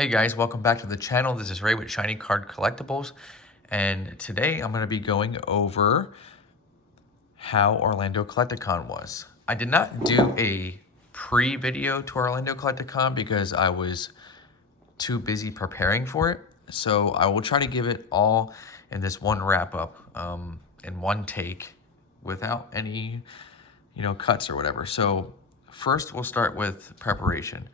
Hey guys, welcome back to the channel. This is Ray with Shiny Card Collectibles, and today I'm going to be going over how Orlando CollectACon was. I did not do a pre-video to Orlando CollectACon because I was too busy preparing for it, so I will try to give it all in this one wrap-up, in one take, without any, cuts or whatever. So first we'll start with preparation.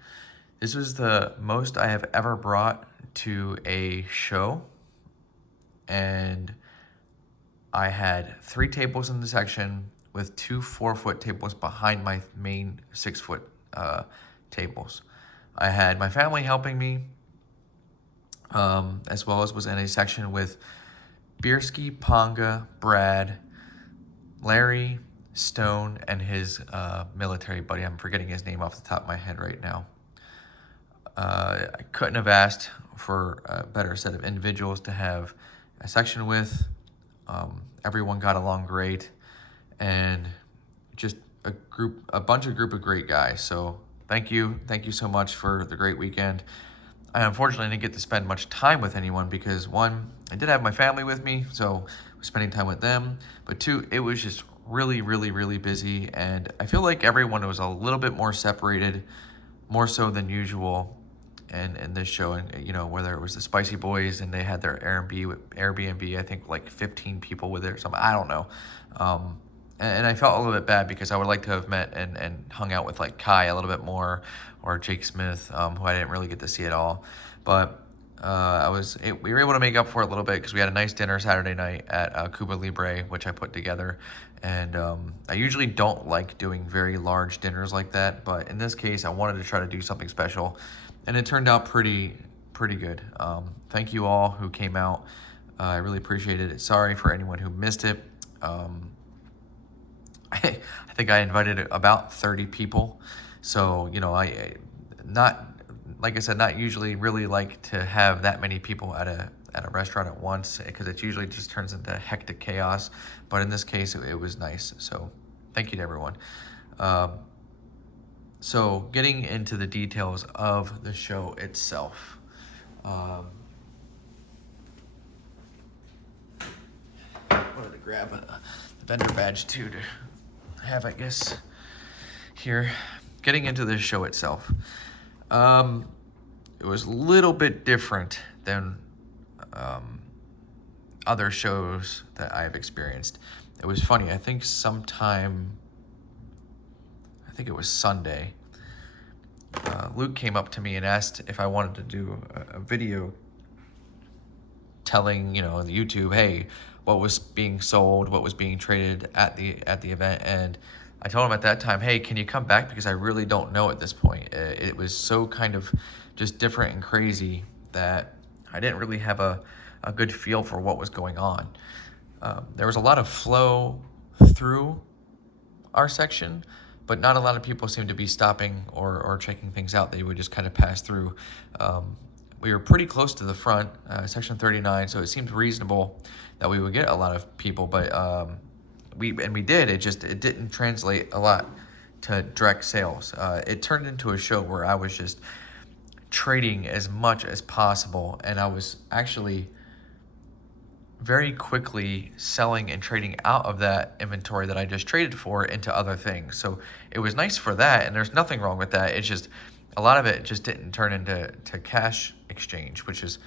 This was the most I have ever brought to a show, and I had 3 tables in the section with 2 4-foot tables behind my main 6-foot tables. I had my family helping me, as well as was in a section with Bierski, Ponga, Brad, Larry, Stone, and his military buddy. I'm forgetting his name off the top of my head right now. I couldn't have asked for a better set of individuals to have a section with. Everyone got along great, and just a bunch of great guys. So thank you so much for the great weekend. I unfortunately didn't get to spend much time with anyone because, one, I did have my family with me, so I was spending time with them. But two, it was just really busy, and I feel like everyone was a little bit more separated, more so than usual. And in this show, and whether it was the Spicy Boys and they had their Airbnb, I think like 15 people with it or something, I don't know. And I felt a little bit bad because I would like to have met and hung out with like Kai a little bit more, or Jake Smith, who I didn't really get to see at all. But we were able to make up for it a little bit because we had a nice dinner Saturday night at Cuba Libre, which I put together. And I usually don't like doing very large dinners like that, but in this case, I wanted to try to do something special. And it turned out pretty good. Thank you all who came out. I really appreciated it. Sorry for anyone who missed it. I think I invited about 30 people. So, like I said, not usually really like to have that many people at a restaurant at once, because it usually just turns into hectic chaos. But in this case, it was nice. So thank you to everyone. So getting into the details of the show itself. I wanted to grab the vendor badge too to have, I guess, here. Getting into the show itself. It was a little bit different than other shows that I've experienced. It was funny. I think it was Sunday, Luke came up to me and asked if I wanted to do a video telling, the YouTube, hey, what was being sold, what was being traded at the event. And I told him at that time, hey, can you come back? Because I really don't know at this point. It was so kind of just different and crazy that I didn't really have a good feel for what was going on. There was a lot of flow through our section, but not a lot of people seemed to be stopping or checking things out. They would just kind of pass through. We were pretty close to the front, section 39, so it seemed reasonable that we would get a lot of people, but we did. It didn't translate a lot to direct sales. It turned into a show where I was just trading as much as possible, and I was actually very quickly selling and trading out of that inventory that I just traded for into other things. So it was nice for that, and there's nothing wrong with that. It's just a lot of it just didn't turn into cash exchange, which is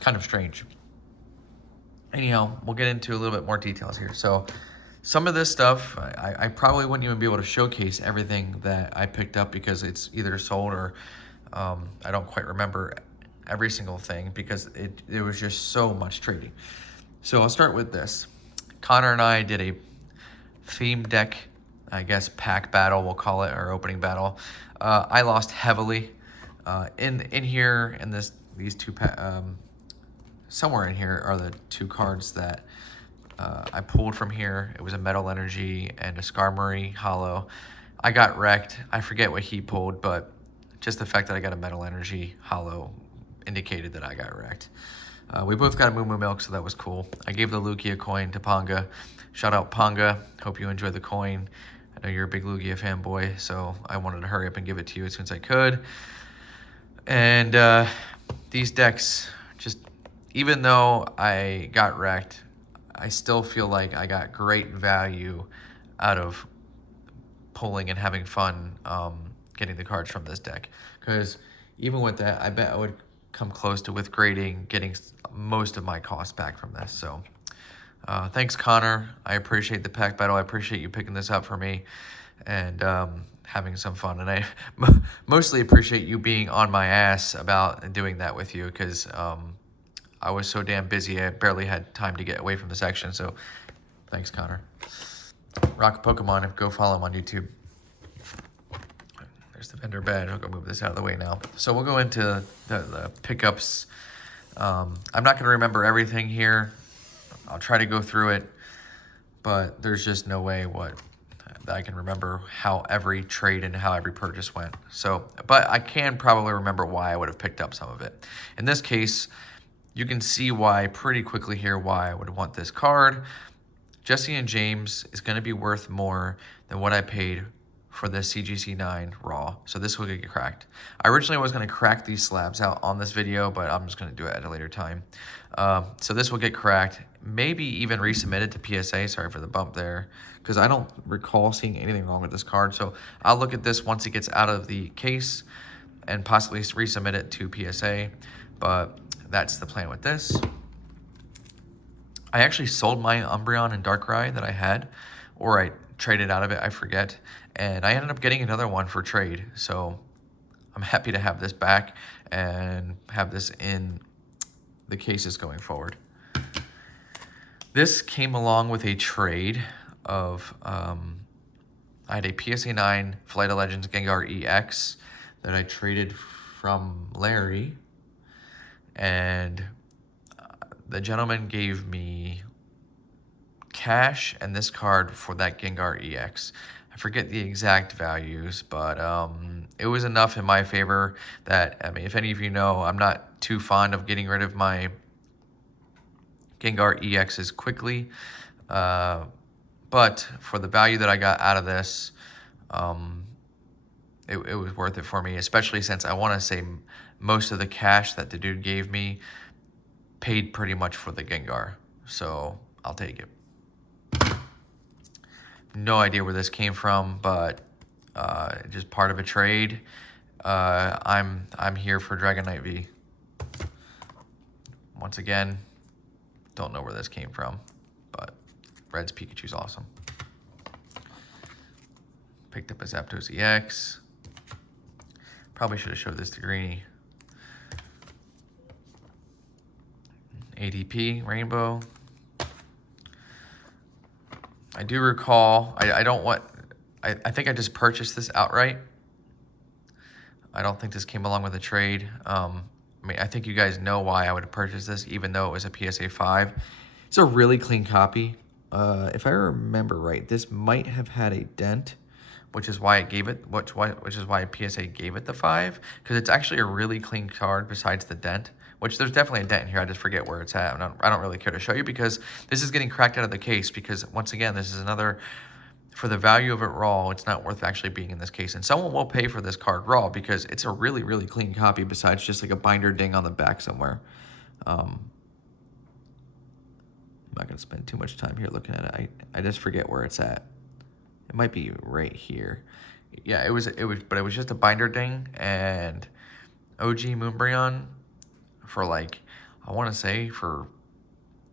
kind of strange. Anyhow, we'll get into a little bit more details here. So some of this stuff, I probably wouldn't even be able to showcase everything that I picked up because it's either sold or I don't quite remember every single thing because it was just so much trading. So I'll start with this. Connor and I did a theme deck, I guess, pack battle, we'll call it, or opening battle. I lost heavily. In here, in these two, somewhere in here are the 2 cards that I pulled from here. It was a Metal Energy and a Skarmory Hollow. I got wrecked. I forget what he pulled, but just the fact that I got a Metal Energy Hollow indicated that I got wrecked. We both got a Moo Moo Milk, so that was cool. I gave the Lugia coin to Ponga. Shout out Ponga. Hope you enjoy the coin. I know you're a big Lugia fanboy, so I wanted to hurry up and give it to you as soon as I could. And these decks, just even though I got wrecked, I still feel like I got great value out of pulling and having fun getting the cards from this deck. Because even with that, I bet I would come close to, with grading, getting most of my costs back from this. So thanks, Connor. I appreciate the pack battle. I appreciate you picking this up for me and having some fun. And I mostly appreciate you being on my ass about doing that with you, because I was so damn busy. I barely had time to get away from the section. So thanks, Connor. Rock Pokemon, go follow him on YouTube. There's the vendor badge. I'll go move this out of the way now. So we'll go into the pickups. I'm not going to remember everything here. I'll try to go through it, but there's just no way that I can remember how every trade and how every purchase went. So, but I can probably remember why I would have picked up some of it. In this case, you can see why pretty quickly here why I would want this card. Jesse and James is going to be worth more than what I paid for the CGC9 Raw. So this will get cracked. I originally was going to crack these slabs out on this video, but I'm just going to do it at a later time. So this will get cracked, maybe even resubmitted to PSA. Sorry for the bump there, because I don't recall seeing anything wrong with this card. So I'll look at this once it gets out of the case and possibly resubmit it to PSA. But that's the plan with this. I actually sold my Umbreon and Darkrai that I had, or I traded out of it, I forget. And I ended up getting another one for trade. So I'm happy to have this back and have this in the cases going forward. This came along with a trade of, I had a PSA 9 Flight of Legends Gengar EX that I traded from Larry. And the gentleman gave me cash and this card for that Gengar EX. I forget the exact values, but it was enough in my favor that, I mean, if any of you know, I'm not too fond of getting rid of my Gengar EXs quickly. But for the value that I got out of this, it was worth it for me, especially since I want to say most of the cash that the dude gave me paid pretty much for the Gengar. So I'll take it. No idea where this came from, but just part of a trade. I'm here for Dragonite V. Once again, don't know where this came from, but Red's Pikachu's awesome. Picked up a Zapdos EX. Probably should have showed this to Greeny. ADP Rainbow. I do recall, I think I just purchased this outright. I don't think this came along with a trade. I mean, I think you guys know why I would have purchased this, even though it was a PSA 5. It's a really clean copy. If I remember right, this might have had a dent, which is why it gave it, which is why PSA gave it the 5, because it's actually a really clean card besides the dent. Which there's definitely a dent in here. I just forget where it's at. I don't really care to show you because this is getting cracked out of the case. Because once again, this is another, for the value of it raw, it's not worth actually being in this case. And someone will pay for this card raw because it's a really, really clean copy besides just like a binder ding on the back somewhere. I'm not going to spend too much time here looking at it. I just forget where it's at. It might be right here. Yeah, it was, but it was just a binder ding and OG Moonbreon for like, I want to say for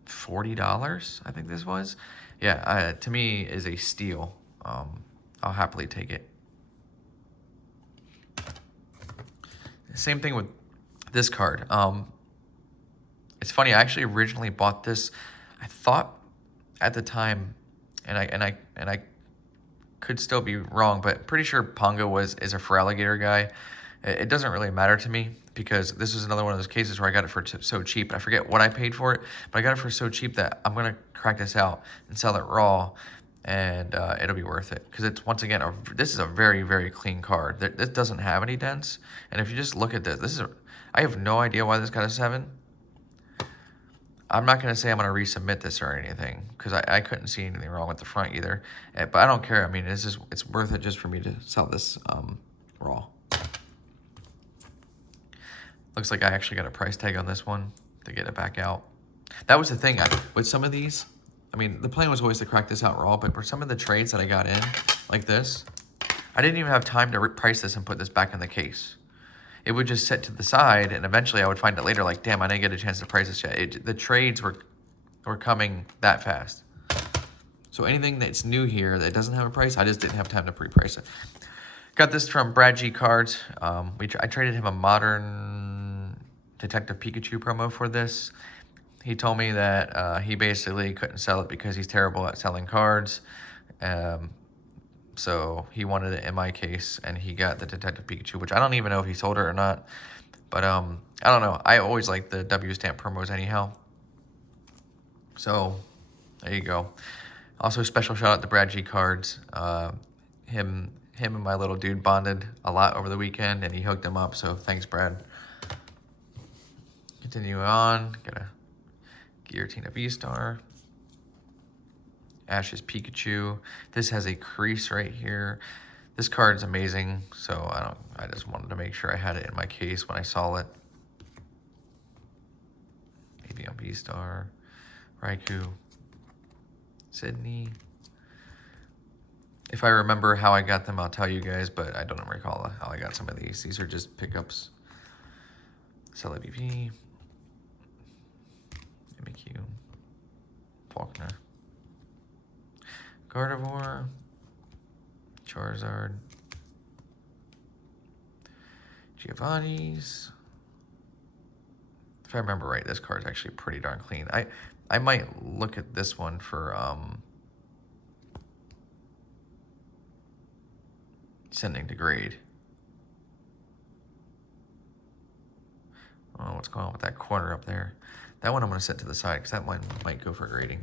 $40, I think this was. Yeah, to me is a steal. I'll happily take it. Same thing with this card. It's funny, I actually originally bought this. I thought at the time, and I could still be wrong, but pretty sure Pongo is a Feraligatr guy. It doesn't really matter to me because this is another one of those cases where I got it for so cheap. I forget what I paid for it, but I got it for so cheap that I'm going to crack this out and sell it raw, and it'll be worth it. Because it's, once again, this is a very, very clean card. This doesn't have any dents. And if you just look at this, I have no idea why this got a 7. I'm not going to say I'm going to resubmit this or anything because I couldn't see anything wrong with the front either. But I don't care. I mean, it's worth it just for me to sell this raw. Looks like I actually got a price tag on this one to get it back out. That was the thing with some of these. I mean, the plan was always to crack this out raw, but for some of the trades that I got in, like this, I didn't even have time to price this and put this back in the case. It would just sit to the side, and eventually I would find it later, like, damn, I didn't get a chance to price this yet. The trades were coming that fast. So anything that's new here that doesn't have a price, I just didn't have time to pre-price it. Got this from Brad G Cards. I traded him a modern Detective Pikachu promo for this. He told me that he basically couldn't sell it because he's terrible at selling cards. So he wanted it in my case, and he got the Detective Pikachu, which I don't even know if he sold it or not. But I don't know. I always like the W stamp promos anyhow. So there you go. Also, special shout out to Brad G Cards. Him and my little dude bonded a lot over the weekend, and he hooked him up. So thanks, Brad. Continue on. Got a Giratina V-Star. Ash's Pikachu. This has a crease right here. This card's amazing, so I just wanted to make sure I had it in my case when I saw it. Avion V-Star. Raikou. Sydney. If I remember how I got them, I'll tell you guys, but I don't recall how I got some of these. These are just pickups. Celebi V. MQ. Faulkner. Gardevoir. Charizard. Giovanni's. If I remember right, this card's actually pretty darn clean. I might look at this one for sending to grade. Oh, what's going on with that corner up there? That one I'm going to set to the side because that one might go for grading.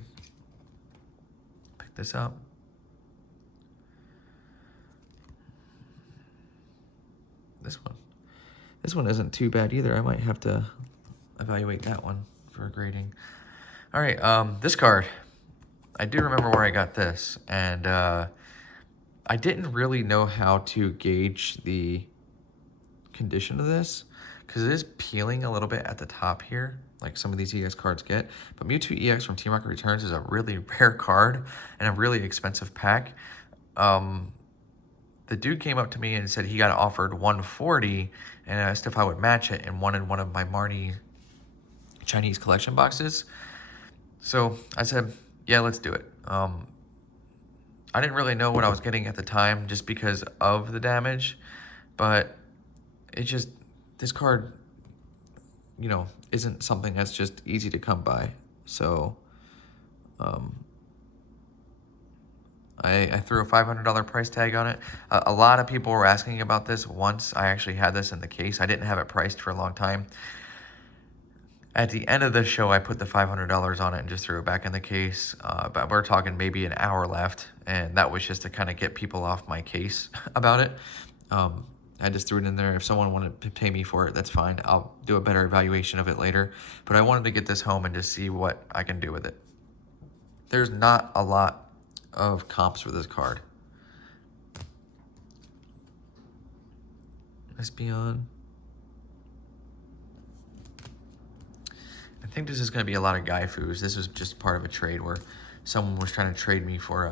Pick this up. This one isn't too bad either. I might have to evaluate that one for grading. All right, this card. I do remember where I got this, and I didn't really know how to gauge the condition of this because it is peeling a little bit at the top here, like some of these EX cards get. But Mewtwo EX from Team Rocket Returns is a really rare card and a really expensive pack. The dude came up to me and said he got offered 140 and asked if I would match it and wanted one of my Marnie Chinese collection boxes. So I said, yeah, let's do it. I didn't really know what I was getting at the time just because of the damage, but it just, this card, you know, isn't something that's just easy to come by. So I threw a $500 price tag on it. A lot of people were asking about this once I actually had this in the case. I didn't have it priced for a long time. At the end of the show, I put the $500 on it and just threw it back in the case. But we're talking maybe an hour left, and that was just to kind of get people off my case about it. I just threw it in there. If someone wanted to pay me for it, that's fine. I'll do a better evaluation of it later. But I wanted to get this home and just see what I can do with it. There's not a lot of comps for this card. Espeon. I think this is going to be a lot of Gaifus. This was just part of a trade where someone was trying to trade me for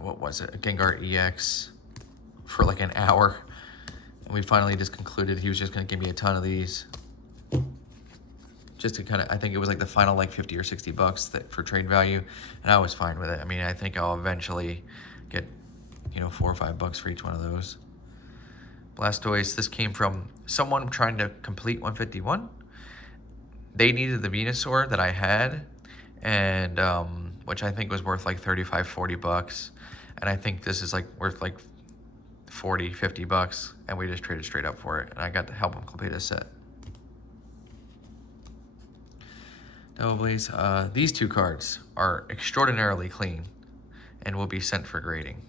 what was it? A Gengar EX for like an hour. And we finally just concluded he was just going to give me a ton of these. Just to kind of, I think it was like the final like 50 or 60 bucks for trade value. And I was fine with it. I mean, I think I'll eventually get, you know, $4 or $5 for each one of those. Blastoise, this came from someone trying to complete 151. They needed the Venusaur that I had, and which I think was worth like 35, 40 bucks. And I think this is like worth like 40, 50 bucks, and we just traded straight up for it. And I got to help him complete a set. Doubleblaze, these two cards are extraordinarily clean and will be sent for grading.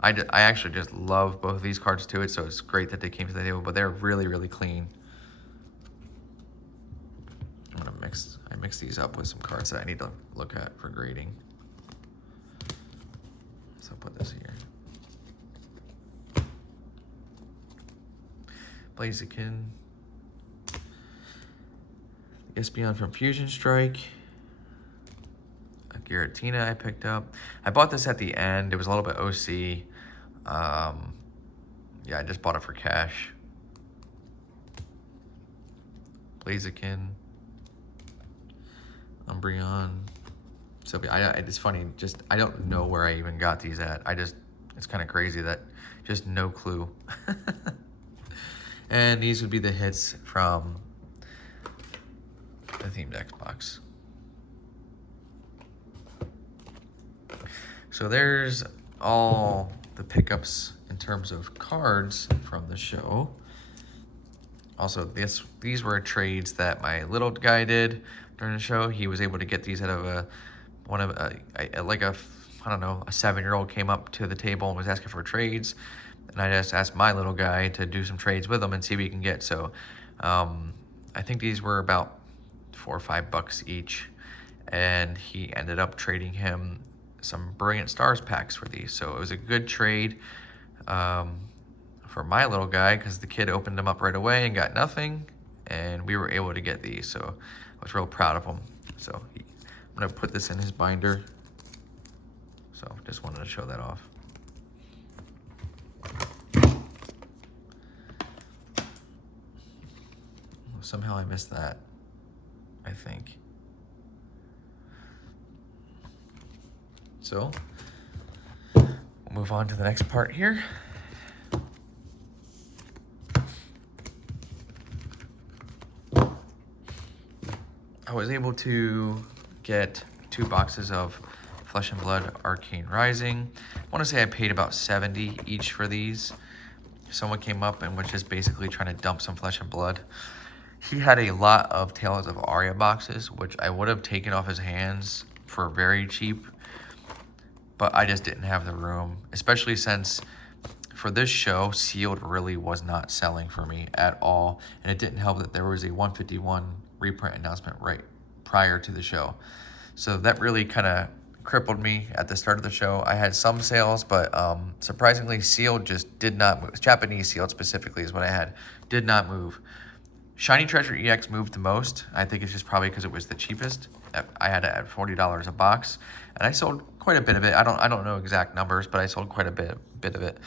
I actually just love both of these cards to it, so it's great that they came to the table, but they're really, really clean. I mix these up with some cards that I need to look at for grading. So I'll put this here. Blaziken. Espeon from Fusion Strike. A Giratina I picked up. I bought this at the end. It was a little bit OC. Yeah, I just bought it for cash. Blaziken. Umbreon. So it's funny, just I don't know where I even got these at. It's kind of crazy that just no clue. And these would be the hits from the themed Xbox. So there's all the pickups in terms of cards from the show. Also, these were trades that my little guy did during the show. He was able to get these out of a 7-year-old came up to the table and was asking for trades, and I just asked my little guy to do some trades with him and see what he can get. So I think these were about $4 or $5 each, and he ended up trading him some Brilliant Stars packs for these. So it was a good trade for my little guy, because the kid opened them up right away and got nothing, and we were able to get these. So I was real proud of him. So I'm gonna put this in his binder. So just wanted to show that off. Somehow I missed that, I think. So we'll move on to the next part here. I was able to get 2 boxes of Flesh and Blood Arcane Rising. I want to say I paid about $70 each for these. Someone came up and was just basically trying to dump some Flesh and Blood. He had a lot of Tales of Aria boxes, which I would have taken off his hands for very cheap, but I just didn't have the room, especially since for this show, Sealed really was not selling for me at all, and it didn't help that there was a 151 reprint announcement right prior to the show. So that really kind of crippled me at the start of the show. I had some sales, but surprisingly, Sealed just did not move. Japanese Sealed specifically is what I had, did not move. Shiny Treasure EX moved the most. I think it's just probably because it was the cheapest. I had it at $40 a box, and I sold quite a bit of it. I don't know exact numbers, but I sold quite a bit of it.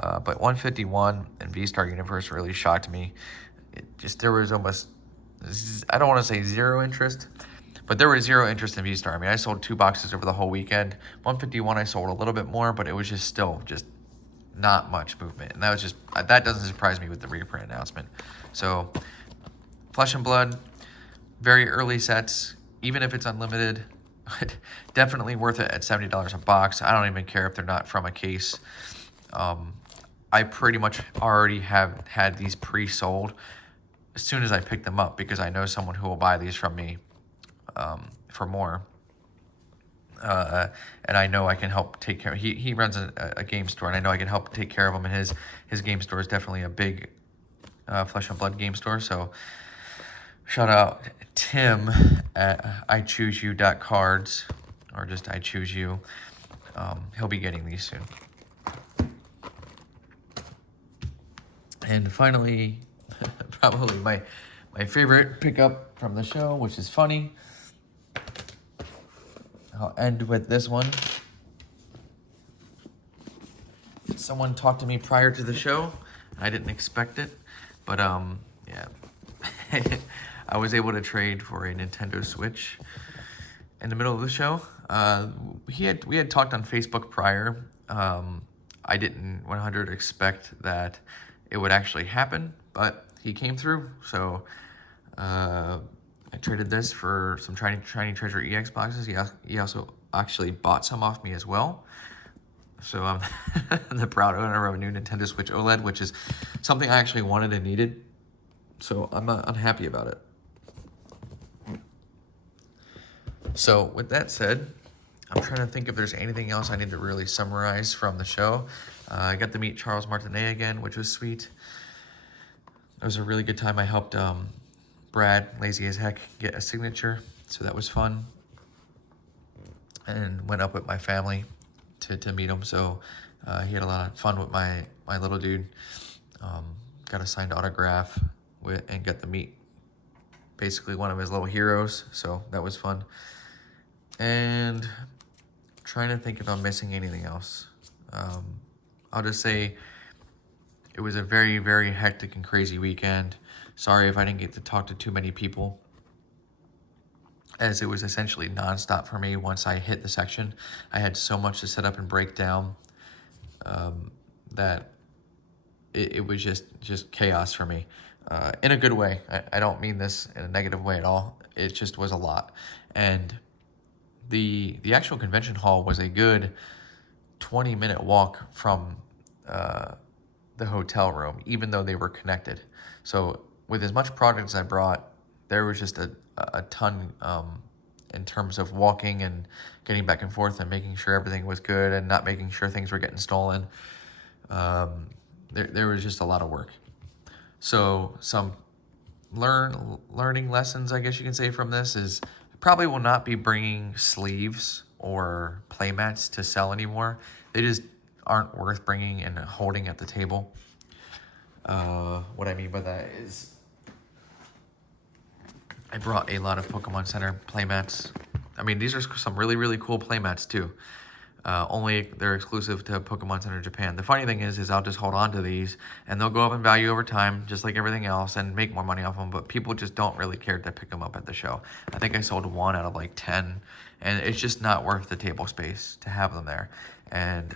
But 151 and V-Star Universe really shocked me. There was almost, I don't want to say zero interest, but there was zero interest in V-Star. I mean, I sold 2 boxes over the whole weekend. 151 I sold a little bit more, but it was just still not much movement. And that doesn't surprise me with the reprint announcement. So Flesh and Blood, very early sets, even if it's unlimited, definitely worth it at $70 a box. I don't even care if they're not from a case. I pretty much already have had these pre-sold as soon as I pick them up, because I know someone who will buy these from me for more. And I know I can help take care. He runs a game store, and I know I can help take care of him. And his game store is definitely a big Flesh and Blood game store. So shout out Tim at iChooseYou.cards, or just I Choose You. He'll be getting these soon. And finally, probably my favorite pickup from the show, which is funny. I'll end with this one. Someone talked to me prior to the show. I didn't expect it, but yeah. I was able to trade for a Nintendo Switch in the middle of the show. We had talked on Facebook prior. I didn't 100% expect that it would actually happen, but he came through. So I traded this for some Shiny Treasure EX boxes. He also actually bought some off me as well. So I'm the proud owner of a new Nintendo Switch OLED, which is something I actually wanted and needed. So I'm unhappy about it. So with that said, I'm trying to think if there's anything else I need to really summarize from the show. I got to meet Charles Martinet again, which was sweet. It was a really good time. I helped Brad, lazy as heck, get a signature, so that was fun. And went up with my family to meet him. So he had a lot of fun with my little dude. Got a signed autograph and got to meet basically one of his little heroes. So that was fun. And trying to think if I'm missing anything else. I'll just say it was a very, very hectic and crazy weekend. Sorry if I didn't get to talk to too many people, as it was essentially nonstop for me once I hit the section. I had so much to set up and break down that it was just chaos for me. In a good way. I don't mean this in a negative way at all. It just was a lot. And the actual convention hall was a good 20-minute walk from the hotel room, even though they were connected. So with as much product as I brought, there was just a ton in terms of walking and getting back and forth and making sure everything was good and not making sure things were getting stolen. There was just a lot of work. So some learning lessons, I guess you can say, from this is I probably will not be bringing sleeves or playmats to sell anymore. They just aren't worth bringing and holding at the table. What I mean by that is I brought a lot of Pokemon Center playmats. I mean, these are some really, really cool playmats too. Only they're exclusive to Pokemon Center Japan. The funny thing is I'll just hold on to these and they'll go up in value over time, just like everything else, and make more money off them. But people just don't really care to pick them up at the show. I think I sold 1 out of like 10, and it's just not worth the table space to have them there. And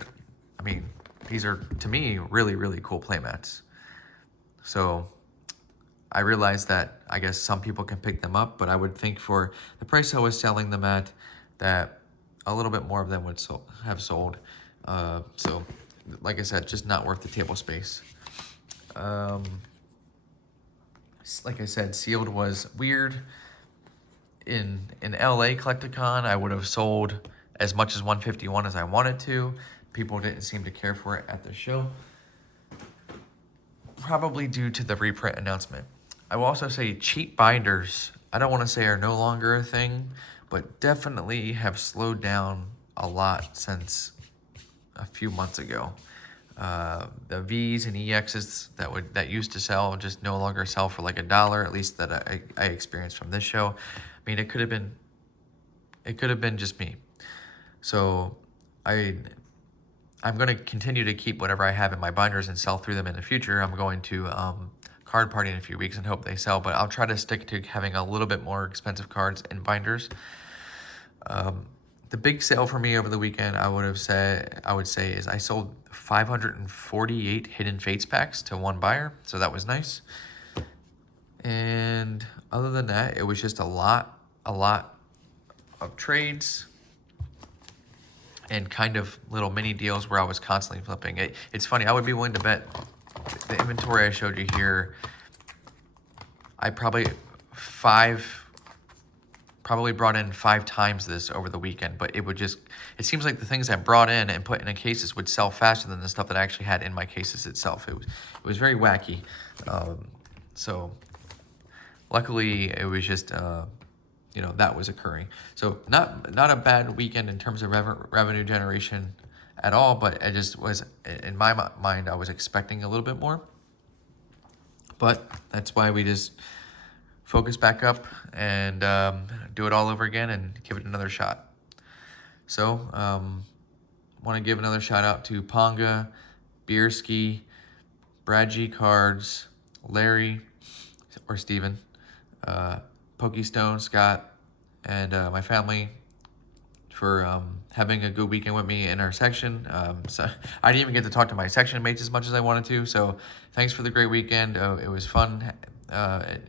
I mean, these are, to me, really, really cool playmats. So I realized that I guess some people can pick them up, but I would think for the price I was selling them at, that a little bit more of them would have sold. So like I said, just not worth the table space. Like I said, sealed was weird. In LA CollectACon, I would have sold as much as 151 as I wanted to. People didn't seem to care for it at the show, probably due to the reprint announcement. I will also say cheap binders, I don't want to say are no longer a thing, but definitely have slowed down a lot since a few months ago. The V's and EXs that used to sell just no longer sell for like $1, at least that I experienced from this show. I mean, it could have been just me. So I'm going to continue to keep whatever I have in my binders and sell through them in the future. I'm going to card party in a few weeks and hope they sell, but I'll try to stick to having a little bit more expensive cards and binders. The big sale for me over the weekend, I would say is I sold 548 Hidden Fates packs to one buyer, so that was nice. And other than that, it was just a lot of trades and kind of little mini deals where I was constantly flipping. It's funny, I would be willing to bet the inventory I showed you here, I probably brought in 5 times this over the weekend, but it seems like the things I brought in and put in cases would sell faster than the stuff that I actually had in my cases itself. It was very wacky. So luckily it was just, that was occurring. So not a bad weekend in terms of revenue generation at all, but it just was, in my mind, I was expecting a little bit more. But that's why we just focus back up and do it all over again and give it another shot. So want to give another shout out to Ponga, Bierski, Brad G Cards, Larry or Steven, Pokestone, Scott, and my family for having a good weekend with me in our section. So I didn't even get to talk to my section mates as much as I wanted to. So thanks for the great weekend. It was fun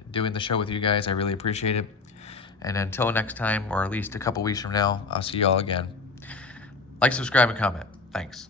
doing the show with you guys. I really appreciate it. And until next time, or at least a couple weeks from now, I'll see you all again. Like, subscribe, and comment. Thanks.